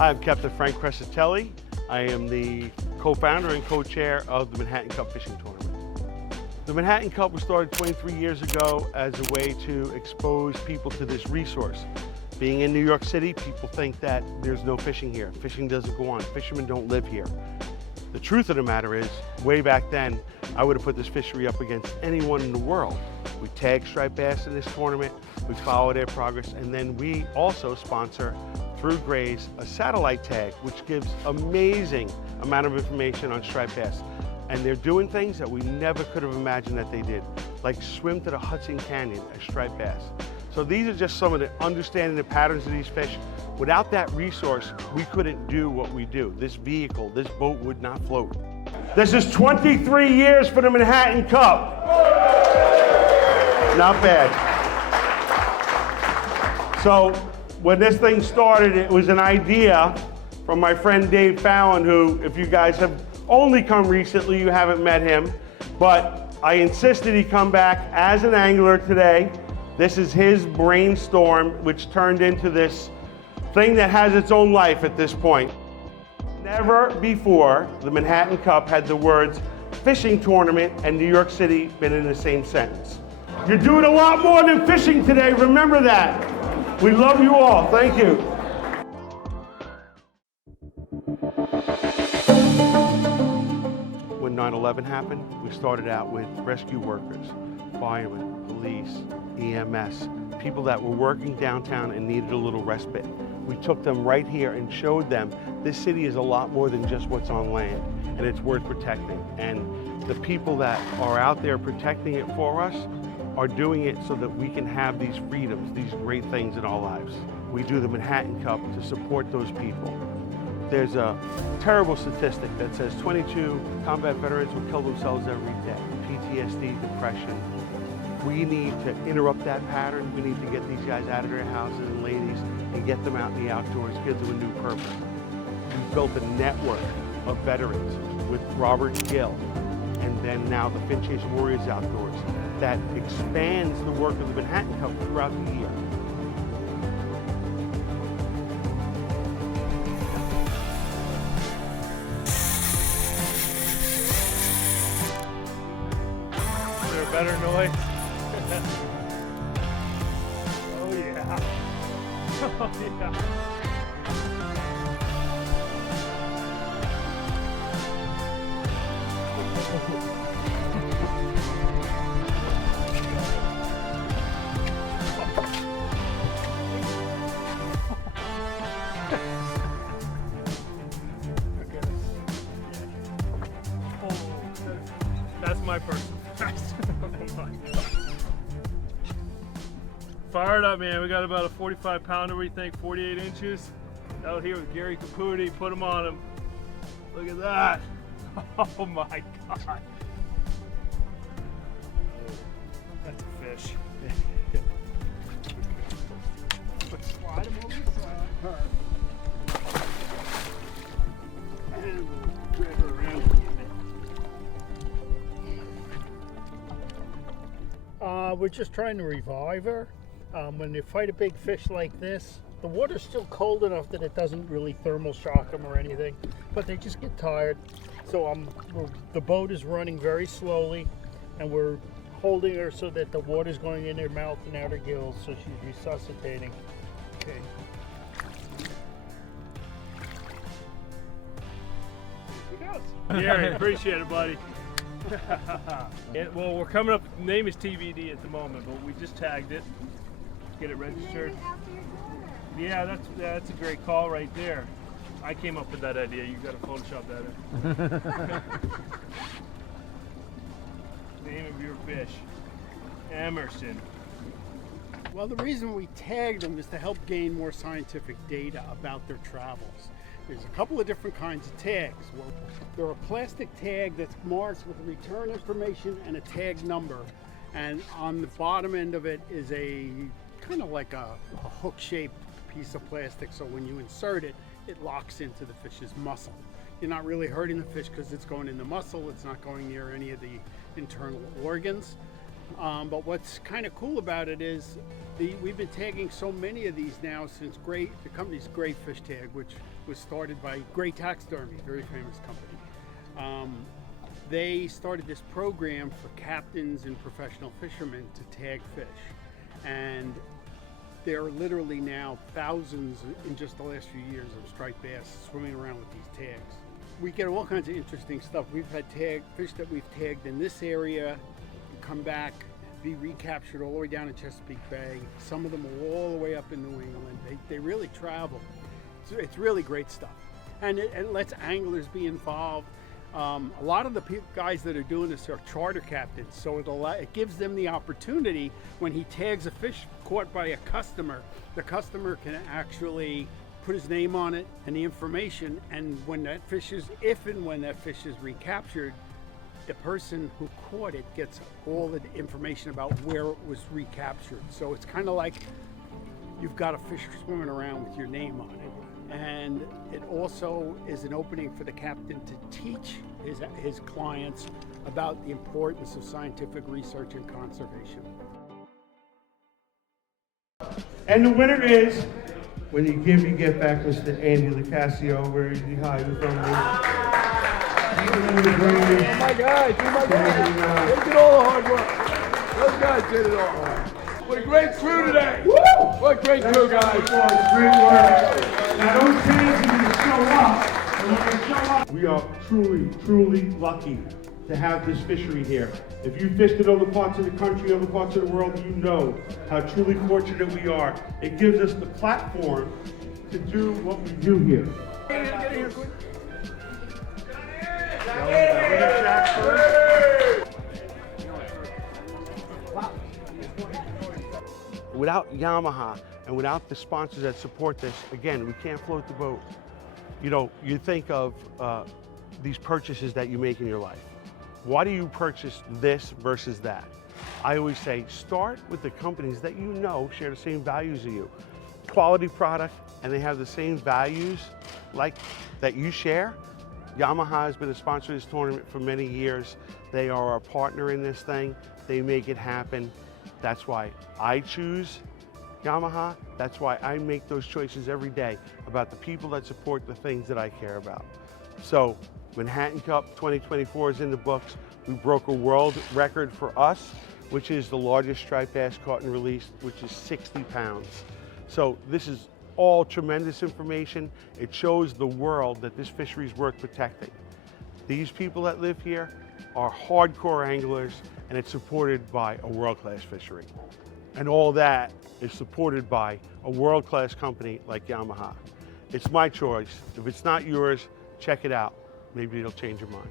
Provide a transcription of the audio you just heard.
Hi, I'm Captain Frank Crescitelli. I am the co-founder and co-chair of the Manhattan Cup Fishing Tournament. The Manhattan Cup was started 23 years ago as a way to expose people to this resource. Being in New York City, people think that there's no fishing here. Fishing doesn't go on. Fishermen don't live here. The truth of the matter is, way back then, I would have put this fishery up against anyone in the world. We tag striped bass in this tournament, we follow their progress, and then we also sponsor, through Grays, a satellite tag, which gives amazing amount of information on striped bass. And they're doing things that we never could have imagined that they did, like swim to the Hudson Canyon as striped bass. So these are just some of the understanding the patterns of these fish. Without that resource, we couldn't do what we do. This vehicle, this boat would not float. This is 23 years for the Manhattan Cup. Not bad. So when this thing started, it was an idea from my friend Dave Fallon, who, if you guys have only come recently, you haven't met him, but I insisted he come back as an angler today. This is his brainstorm, which turned into this thing that has its own life at this point. Never before the Manhattan Cup had the words fishing tournament and New York City been in the same sentence. You're doing a lot more than fishing today, remember that. We love you all, thank you. When 9/11 happened, we started out with rescue workers, firemen, police, EMS, people that were working downtown and needed a little respite. We took them right here and showed them this city is a lot more than just what's on land, and it's worth protecting. And the people that are out there protecting it for us are doing it so that we can have these freedoms, these great things in our lives. We do the Manhattan Cup to support those people. There's a terrible statistic that says 22 combat veterans will kill themselves every day. PTSD, depression. We need to interrupt that pattern. We need to get these guys out of their houses and ladies and get them out in the outdoors, give them a new purpose. We've built a network of veterans with Robert Gill, and then now the Fin Chase Warriors Outdoors that expands the work of the Manhattan Cup throughout the year. Is there a better noise? Oh yeah. Oh yeah. That's my personal best. Fire it up, man. We got about a 45 pounder, we think, 48 inches. Out here with Gary Caputi, put him on him. Look at that. Oh my God. That's a fish. Slide him over the side. And we'll grab her around a little bit. We're just trying to revive her. When you fight a big fish like this, the water's still cold enough that it doesn't really thermal shock them or anything, but they just get tired. So the boat is running very slowly, and we're holding her so that the water's going in her mouth and out her gills, so she's resuscitating. Okay. Gary, appreciate it, buddy. Well, we're coming up, name is TBD at the moment, but we just tagged it. Get it registered. Yeah, that's a great call right there. I came up with that idea. You got to Photoshop that in. Name of your fish, Emerson. Well, the reason we tagged them is to help gain more scientific data about their travels. There's a couple of different kinds of tags. Well, there are a plastic tag that's marked with return information and a tag number. And on the bottom end of it is a kind of like a hook-shaped piece of plastic. So when you insert it, it locks into the fish's muscle. You're not really hurting the fish because it's going in the muscle. It's not going near any of the internal organs. But what's kind of cool about it is we've been tagging so many of these now since the company's Gray Fish Tag, which was started by Gray Taxidermy, very famous company. They started this program for captains and professional fishermen to tag fish. And there are literally now thousands in just the last few years of striped bass swimming around with these tags. We get all kinds of interesting stuff. We've had fish that we've tagged in this area come back, be recaptured all the way down in Chesapeake Bay. Some of them are all the way up in New England. They really travel. It's really great stuff. And it lets anglers be involved. A lot of the guys that are doing this are charter captains, so it gives them the opportunity when he tags a fish caught by a customer, the customer can actually put his name on it and the information, and if and when that fish is recaptured, the person who caught it gets all the information about where it was recaptured. So it's kind of like you've got a fish swimming around with your name on it. And it also is an opening for the captain to teach his clients about the importance of scientific research and conservation. And the winner is, when you give, you get back, Mr. Andy LaCasio. Where is he? Hi, he's from me. Oh my God, look at all the hard work. Those guys did it all. What a great crew today. Woo! What a great crew, guys. Great work. Now don't change when you show up. And when you show up, we are truly, truly lucky to have this fishery here. If you fished in other parts of the country, other parts of the world, you know how truly fortunate we are. It gives us the platform to do what we do here. Get in here quick. Without Yamaha and without the sponsors that support this, again, we can't float the boat. You know, you think of these purchases that you make in your life. Why do you purchase this versus that? I always say, start with the companies that you know share the same values as you. Quality product, and they have the same values like that you share. Yamaha has been a sponsor of this tournament for many years. They are our partner in this thing. They make it happen. That's why I choose Yamaha. That's why I make those choices every day about the people that support the things that I care about. So Manhattan Cup 2024 is in the books. We broke a world record for us, which is the largest striped bass caught and released, which is 60 pounds. So this is all tremendous information. It shows the world that this fishery is worth protecting. These people that live here are hardcore anglers, and it's supported by a world-class fishery. And all that is supported by a world-class company like Yamaha. It's my choice. If it's not yours, check it out. Maybe it'll change your mind.